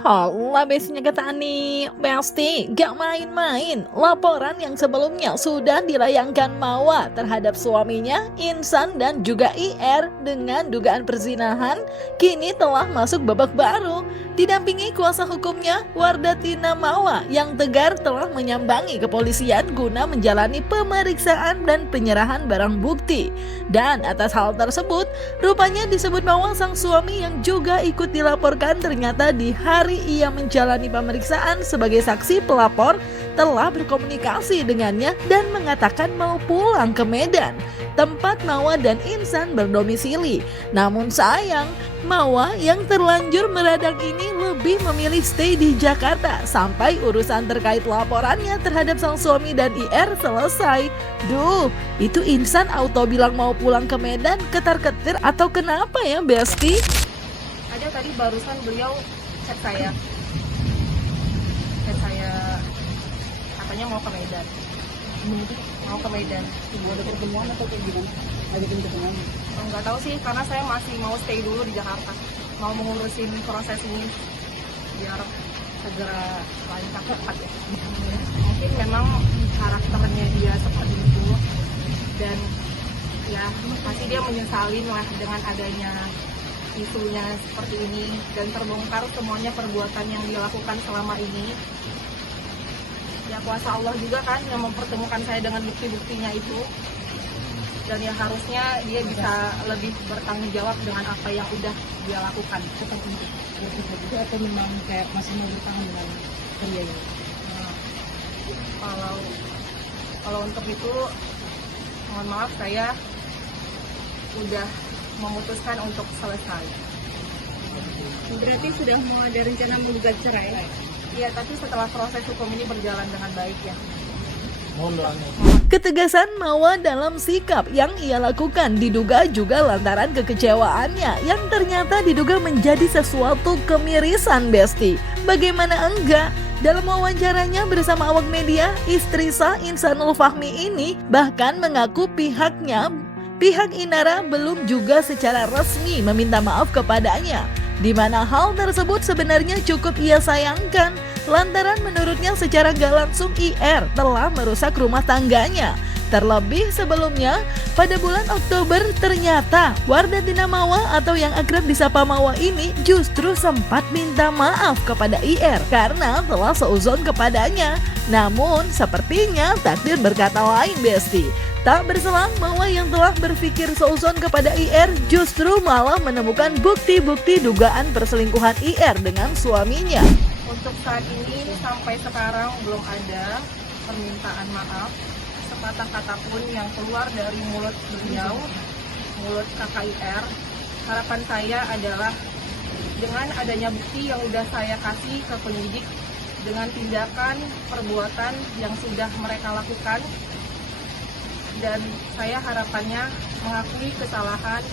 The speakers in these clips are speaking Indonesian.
Hola bestinya kata Ani, Besti gak main-main. Laporan yang sebelumnya sudah dilayangkan Mawa terhadap suaminya Insan dan juga IR dengan dugaan perzinahan kini telah masuk babak baru. Didampingi kuasa hukumnya Wardatina Mawa yang tegar telah menyambangi kepolisian guna menjalani pemeriksaan dan penyerahan barang bukti. Dan atas hal tersebut, rupanya disebut Mawa sang suami yang juga ikut dilaporkan ternyata di hari ia menjalani pemeriksaan sebagai saksi pelapor telah berkomunikasi dengannya dan mengatakan mau pulang ke Medan, tempat Mawa dan Insan berdomisili. Namun sayang, Mawa yang terlanjur meradang ini lebih memilih stay di Jakarta sampai urusan terkait laporannya terhadap sang suami dan IR selesai. Duh, itu Insan auto bilang mau pulang ke Medan, ketar-ketir atau kenapa ya Besti? Ada tadi barusan beliau chat saya katanya mau ke Medan. Mau ke Medan. Ada pertemuan atau kayak gimana? Ada pertemuan? Nggak tahu sih, karena saya masih mau stay dulu di Jakarta, mau mengurusin proses ini biar segera lancar cepat ya. Mungkin memang karakternya dia seperti itu, dan ya pasti dia menyesalin lah dengan adanya isunya seperti ini dan terbongkar semuanya perbuatan yang dilakukan selama ini. Ya kuasa Allah juga kan yang mempertemukan saya dengan bukti-buktinya itu, dan ya harusnya dia bisa lebih bertanggung jawab dengan apa yang udah dia lakukan. Itu atau memang kayak masih mau bertahan dengan pria ini? Nah, kalau untuk itu mohon maaf, saya udah memutuskan untuk selesai. Berarti sudah mau ada rencana menggugat cerai? Iya, tapi setelah proses hukum ini berjalan dengan baik ya. Ketegasan Mawa dalam sikap yang ia lakukan diduga juga lantaran kekecewaannya yang ternyata diduga menjadi sesuatu kemirisan Besti. Bagaimana enggak? Dalam wawancaranya bersama awak media, istri sah Insanul Fahmi ini bahkan mengaku pihak Inara belum juga secara resmi meminta maaf kepadanya, di mana hal tersebut sebenarnya cukup ia sayangkan lantaran menurutnya secara gak langsung IR telah merusak rumah tangganya. Terlebih sebelumnya, pada bulan Oktober ternyata Wardatina Mawa atau yang akrab disapa Mawa ini justru sempat minta maaf kepada IR karena telah seuzon kepadanya. Namun sepertinya takdir berkata lain Besti. Tak berselang, Mawa yang telah berpikir seuzon kepada IR justru malah menemukan bukti-bukti dugaan perselingkuhan IR dengan suaminya. Untuk saat ini sampai sekarang belum ada permintaan maaf sepatah kata pun yang keluar dari mulut beliau, mulut kakak IR. Harapan saya adalah dengan adanya bukti yang sudah saya kasih ke penyidik, dengan tindakan perbuatan yang sudah mereka lakukan, dan saya harapannya mengakui kesalahan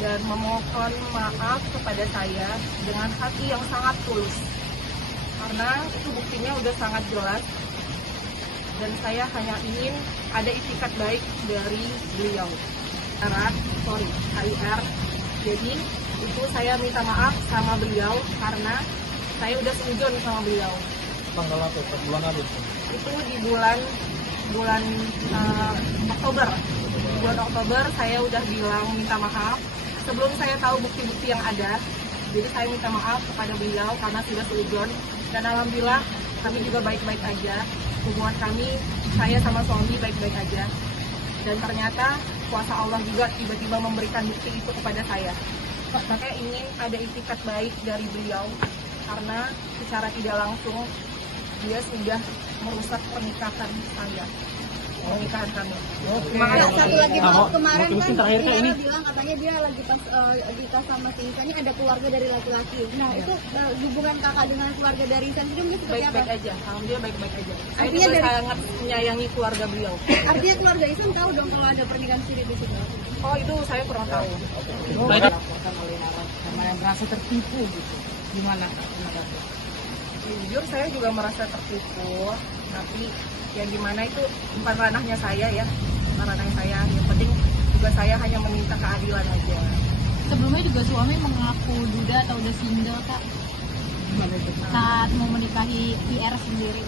dan memohon maaf kepada saya dengan hati yang sangat tulus, karena itu buktinya udah sangat jelas, dan saya hanya ingin ada itikat baik dari beliau. KIR. Jadi itu saya minta maaf sama beliau karena saya udah seuzon sama beliau. Tanggal apa? Bulan apa? Itu di bulan Oktober. Bulan Oktober saya udah bilang minta maaf sebelum saya tahu bukti-bukti yang ada. Jadi saya minta maaf kepada beliau karena sudah seuzon, dan alhamdulillah kami juga baik-baik aja. Hubungan kami, saya sama suami baik-baik aja. Dan ternyata kuasa Allah juga tiba-tiba memberikan bukti itu kepada saya. Saya ingin ada itikat baik dari beliau karena secara tidak langsung dia sudah merusak pernikahan saya, pernikahan kami. Satu lagi Pak, kemarin kan ini bilang katanya dia lagi tas sama si Insan, ada keluarga dari laki-laki. Nah itu hubungan kakak dengan keluarga dari Insan itu seperti apa? Baik-baik aja, alhamdulillah baik-baik aja. Saya Artinya juga dari- sangat menyayangi keluarga beliau. Artinya keluarga Insan tahu dong kalau ada pernikahan siri di situ. Oh itu saya kurang tahu. dilaporkan oleh Nara karena yang merasa tertipu gitu. Gimana Kak? Jujur saya juga merasa tertipu, tapi ya gimana, itu bukan ranahnya saya ya, bukan ranahnya saya. Yang penting juga saya hanya meminta keadilan aja. Sebelumnya juga suami mengaku duda atau udah single Kak? Gimana itu? saat mau menikahi IR sendiri?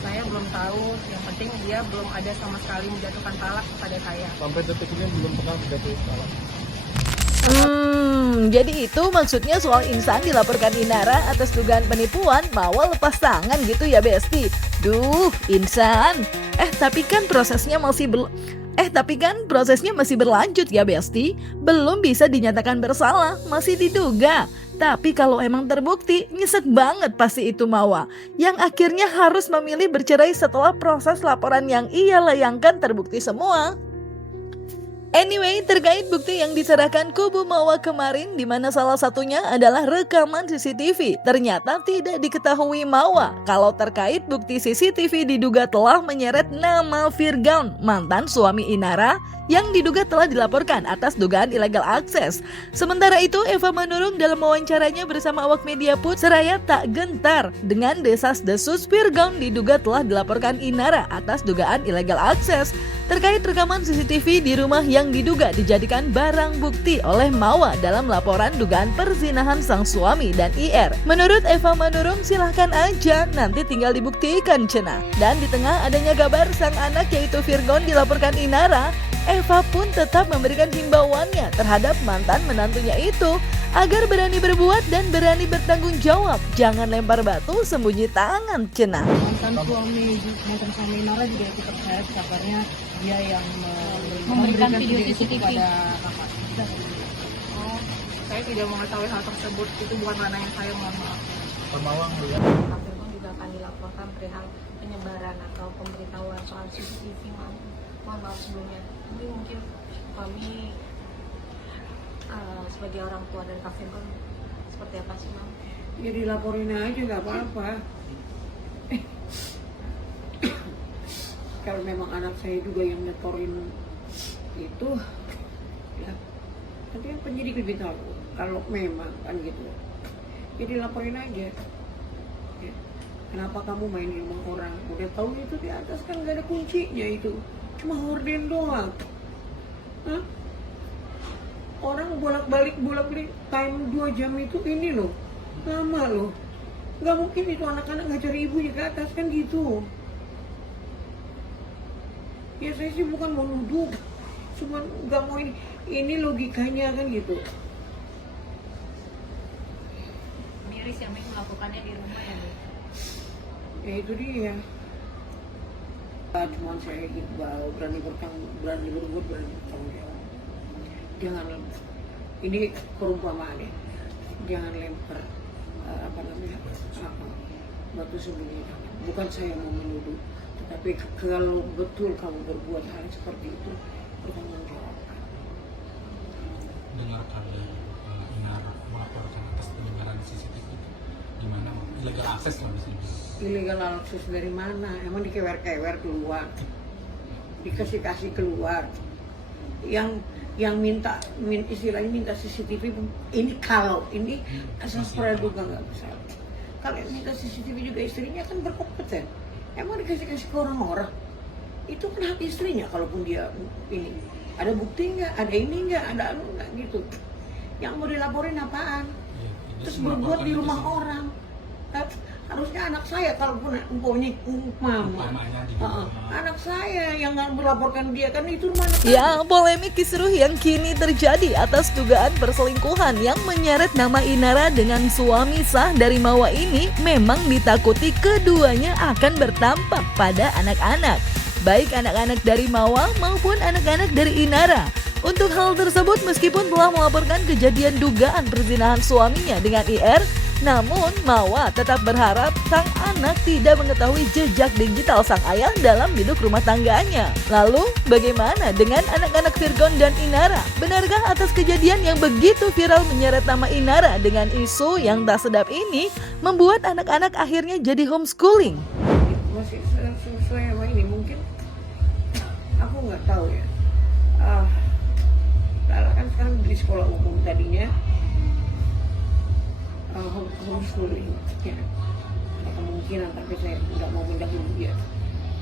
Saya belum tahu, yang penting dia belum ada sama sekali menjatuhkan talak kepada saya. Sampai detik ini belum pernah menjatuhi talak. Jadi itu maksudnya soal Insan dilaporkan Inara atas dugaan penipuan, Mawar lepas tangan gitu ya Besti. Duh, Insan. Tapi kan prosesnya masih berlanjut ya Besti. Belum bisa dinyatakan bersalah, masih diduga. Tapi kalau emang terbukti, nyesek banget pasti itu Mawa, yang akhirnya harus memilih bercerai setelah proses laporan yang ia layangkan terbukti semua. Anyway, terkait bukti yang diserahkan kubu Mawa kemarin, di mana salah satunya adalah rekaman CCTV, ternyata tidak diketahui Mawa kalau terkait bukti CCTV diduga telah menyeret nama Virgaun, mantan suami Inara, yang diduga telah dilaporkan atas dugaan ilegal akses. Sementara itu, Eva Manurung dalam wawancaranya bersama awak media pun seraya tak gentar dengan desas-desus Virgaun diduga telah dilaporkan Inara atas dugaan ilegal akses terkait rekaman CCTV di rumah yang diduga dijadikan barang bukti oleh Mawa dalam laporan dugaan perzinahan sang suami dan IR. Menurut Eva Manurung, silahkan aja, nanti tinggal dibuktikan cenah. Dan di tengah adanya kabar sang anak yaitu Virgaun dilaporkan Inara, Eva pun tetap memberikan himbauannya terhadap mantan menantunya itu agar berani berbuat dan berani bertanggung jawab. Jangan lempar batu sembunyi tangan cenah. Mantan suami Nara juga ikut terkait, kabarnya dia yang Memberikan video itu CCTV kepada kakak. Oh, saya tidak mengetahui hal tersebut, itu bukan ranahnya saya, mohon maaf. Pemawang ya. Pak Firman juga akan dilaporkan perihal penyebaran atau pemberitahuan soal CCTV. Mohon maaf sebelumnya. Tapi mungkin kami sebagai orang tua dan Kak Firman seperti apa sih, Mam? Ya dilaporin aja, nggak apa-apa. Kalau memang anak saya juga yang nyetorin itu, ya nanti kan penyidik lebih tahu. Kalau memang kan gitu, ya dilaporin aja. Ya. Kenapa kamu main di rumah orang? Udah tahu itu di atas kan nggak ada kuncinya itu, cuma horden doang. Hah? Orang bolak-balik time 2 jam itu ini loh, lama loh. Nggak mungkin itu anak-anak nggak cari ibunya ke atas kan gitu. Ya saya sih bukan mau nuduh, cuma nggak mau ini logikanya kan gitu. Miris yang melakukannya di rumah ya, Bu? Ya itu dia. Cuma saya iqbal, berani berbuat, berani bertanggung jawab. Jangan, ini perumpamaan ya, jangan lempar batu sembunyi tangan. Bukan saya mau menuduh, tetapi kalau betul kamu berbuat hal seperti itu, bertanggung jawab. Dengar kabar Inara melaporkan atas penyebaran CCTV itu di mana illegal akses kalau bisa dibilang. Illegal akses dari mana? Emang dikewer-kewer keluar, dikasih keluar. Yang istilahnya minta CCTV ini, kalau ini asas praduga nggak bersalah. Kalau yang minta CCTV juga istrinya kan berkompeten. Emang dikasih ke orang-orang itu kan hak istrinya, kalaupun dia ini ada bukti nggak, ada ini nggak, ada anu nggak gitu. Yang mau dilaporin apaan? Terus berbuat di rumah orang. Harusnya anak saya, kalaupun umpamanya mama, anak saya yang nggak melaporkan dia, kan itu rumah anak. Ya, polemik kisruh yang kini terjadi atas dugaan perselingkuhan yang menyeret nama Inara dengan suami sah dari Mawa ini memang ditakuti keduanya akan bertampak pada anak-anak, baik anak-anak dari Mawa maupun anak-anak dari Inara. Untuk hal tersebut, meskipun telah melaporkan kejadian dugaan perzinahan suaminya dengan IR, namun Mawa tetap berharap sang anak tidak mengetahui jejak digital sang ayah dalam hidup rumah tangganya. Lalu bagaimana dengan anak-anak Virgaun dan Inara? Benarkah atas kejadian yang begitu viral menyeret nama Inara dengan isu yang tak sedap ini membuat anak-anak akhirnya jadi homeschooling? Masih sesuai sama ini, mungkin aku nggak tahu ya. Lala kan sekarang di sekolah umum, tadinya homeschooling ya. Ada kemungkinan, tapi saya nggak mau mendahului dia.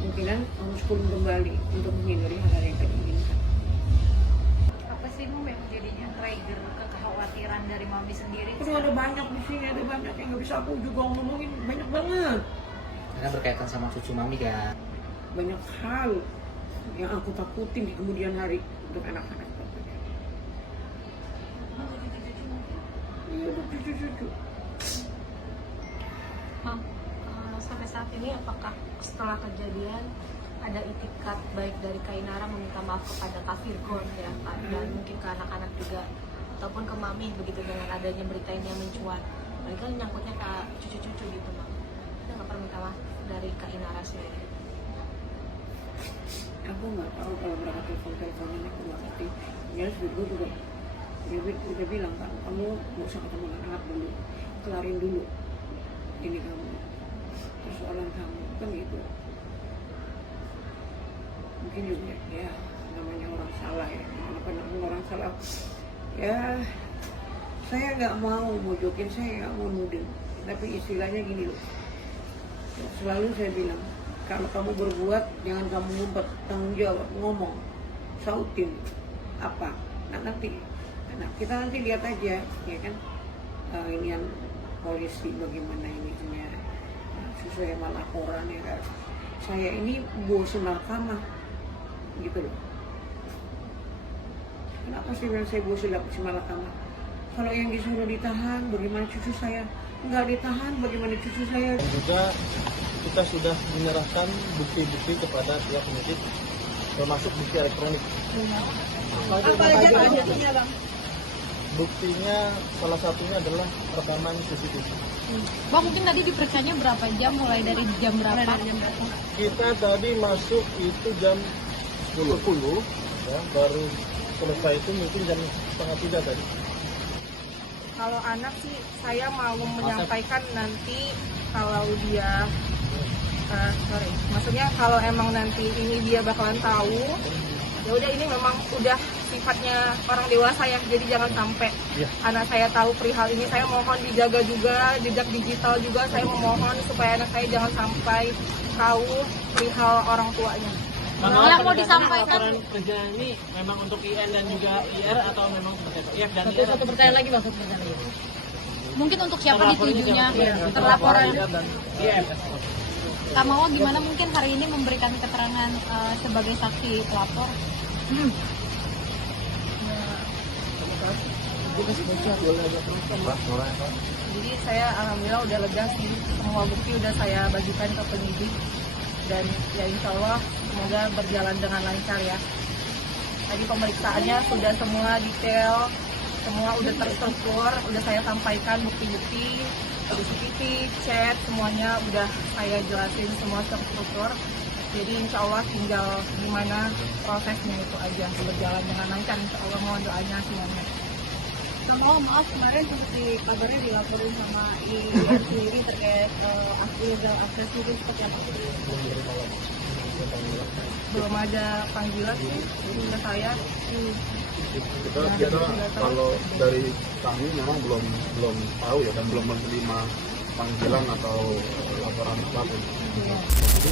Kemungkinan homeschooling kembali untuk menghindari hal-hal yang tidak diinginkan. Apa sih, Bu, yang jadinya trigger kekhawatiran dari mami sendiri? Aduh, ada banyak di sini, ada banyak yang nggak bisa aku juga ngomongin, banyak banget. Karena berkaitan sama cucu mami kan. Banyak hal yang aku takutin di kemudian hari untuk anak-anak. Iya, untuk cucu-cucu. Mam, sampai saat ini apakah setelah kejadian ada itikat baik dari Kak Inara meminta maaf kepada Kak Virgon ya Kak, dan mungkin ke anak-anak juga ataupun ke mami begitu dengan adanya berita ini yang mencuat, mereka nyangkutnya ke cucu-cucu gitu Mam, ada nggak permintaan maaf dari Kak Inara sendiri? Aku nggak tahu kalau mereka telepon ini, aku nggak ngerti. Ya gue juga dia udah bilang kan, kamu nggak usah ketemu anak dulu, kelarin dulu ini kamu, persoalan kamu kan gitu. Mungkin juga ya namanya orang salah ya, namanya orang salah ya. Saya nggak mau mojokin, saya nggak mau nuding, tapi istilahnya gini loh, selalu saya bilang, kalau kamu berbuat jangan kamu ngumpet, tanggung jawab, ngomong, sautin apa. Nah, kita nanti lihat aja ya kan, inian polisi bagaimana ininya sesuai sama laporan ya kan. Saya ini bosen mahkamah gitu loh. Kenapa sih bilang saya bosen sama mahkamah? Kalau yang disuruh ditahan, bagaimana cucu saya? Nggak ditahan, bagaimana cucu saya? Dan juga kita sudah menyerahkan bukti-bukti kepada pihak penyidik, termasuk bukti elektronik. Apa aja buktinya, Bang? Buktinya salah satunya adalah rekaman CCTV. Bang, mungkin tadi diperiksanya berapa jam, mulai dari jam berapa? Kita tadi masuk itu jam 10, ya, baru selesai itu mungkin jam 2:30 tadi. Kalau anak sih saya mau menyampaikan nanti kalau dia maksudnya kalau emang nanti ini dia bakalan tahu, ya udah ini memang udah sifatnya orang dewasa ya, jadi jangan sampai anak saya tahu perihal ini. Saya mohon dijaga juga jejak digital juga, saya memohon supaya anak saya jangan sampai tahu perihal orang tuanya. Yang mau disampaikan laporan kerja ini memang untuk IN dan juga IR atau memang seperti itu? IF dan IR. Satu pertanyaan lagi, Bang. Satu pertanyaan lagi. mungkin untuk siapa ditujunya terlaporan? IF. Kak Mawa gimana mungkin hari ini memberikan keterangan sebagai saksi pelapor? Jadi saya alhamdulillah udah lega sih, semua bukti udah saya bagikan ke penyidik dan ya insya Allah semoga berjalan dengan lancar ya. Tadi pemeriksaannya sudah semua detail, semua udah terstruktur, udah saya sampaikan bukti-bukti, CCTV, chat, semuanya udah saya jelasin semua terstruktur. Jadi insya Allah tinggal gimana prosesnya itu aja, berjalan dengan lancar. Insya Allah mohon doanya semuanya. Kak, maaf kemarin seperti kabarnya dilaporin sama IR sendiri terkait illegal access itu seperti apa? Belum ada panggilan sih, sudah saya. Kita kalau dari kami memang belum tahu ya, dan belum menerima panggilan atau laporan apapun.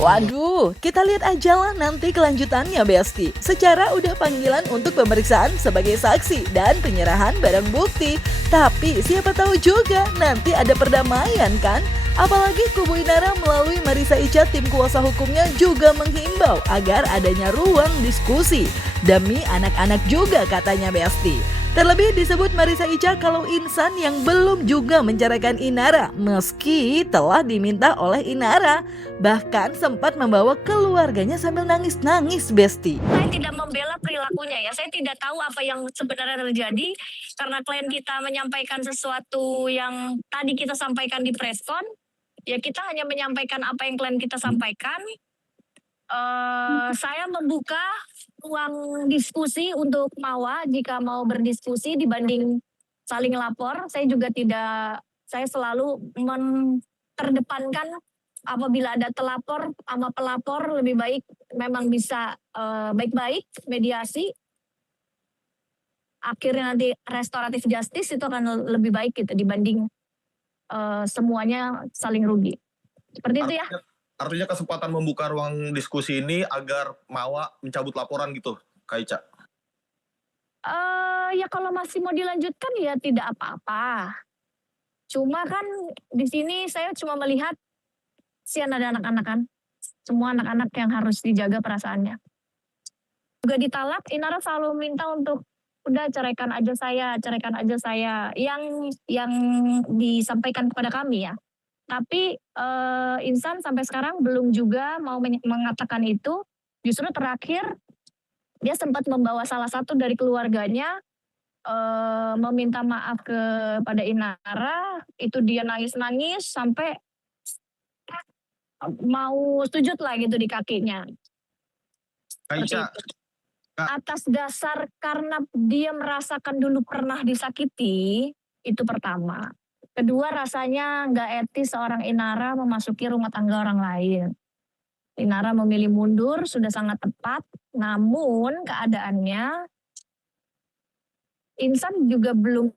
Waduh, kita lihat aja lah nanti kelanjutannya, Besti. Secara udah panggilan untuk pemeriksaan sebagai saksi dan penyerahan barang bukti. Tapi siapa tahu juga nanti ada perdamaian kan? Apalagi kubu Inara melalui Marissa Ica, tim kuasa hukumnya juga menghimbau agar adanya ruang diskusi. Demi anak-anak juga katanya, Besti. Terlebih disebut Marissa Ica kalau insan yang belum juga menceraikan Inara meski telah diminta oleh Inara. Bahkan sempat membawa keluarganya sambil nangis-nangis, Besti. Saya tidak membela perilakunya ya, saya tidak tahu apa yang sebenarnya terjadi karena klien kita menyampaikan sesuatu yang tadi kita sampaikan di preskon. Ya kita hanya menyampaikan apa yang klien kita sampaikan. Saya membuka ruang diskusi untuk Mawa jika mau berdiskusi dibanding saling lapor. Saya juga tidak, saya selalu terdepankan apabila ada telapor sama pelapor lebih baik memang bisa baik-baik mediasi. Akhirnya nanti restoratif justice itu akan lebih baik gitu dibanding semuanya saling rugi. Seperti itu ya. Artinya kesempatan membuka ruang diskusi ini agar Mawa mencabut laporan gitu, Kak Ica? Ya kalau masih mau dilanjutkan ya tidak apa-apa. Cuma kan di sini saya cuma melihat kasihan ada anak-anak kan. Semua anak-anak yang harus dijaga perasaannya. Juga ditalak, Inara selalu minta untuk udah ceraikan aja saya. Yang disampaikan kepada kami ya. Tapi Insan sampai sekarang belum juga mau mengatakan itu. Justru terakhir dia sempat membawa salah satu dari keluarganya meminta maaf kepada Inara. Itu dia nangis-nangis sampai mau sujud lah gitu di kakinya. Aisyah, Atas dasar karena dia merasakan dulu pernah disakiti, itu pertama. Kedua, rasanya nggak etis seorang Inara memasuki rumah tangga orang lain. Inara memilih mundur sudah sangat tepat, namun keadaannya Insan juga belum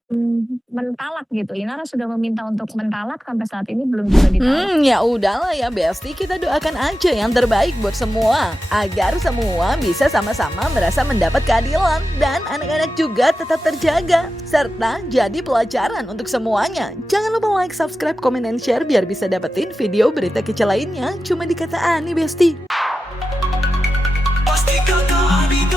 mentalak gitu. Inara sudah meminta untuk mentalak, sampai saat ini belum juga ditalak. Ya udahlah ya Besti, kita doakan aja yang terbaik buat semua, agar semua bisa sama-sama merasa mendapat keadilan dan anak-anak juga tetap terjaga, serta jadi pelajaran untuk semuanya. Jangan lupa like, subscribe, komen, dan share biar bisa dapetin video berita kece lainnya cuma di Kata Ani Besti. Pasti Kakak Ani.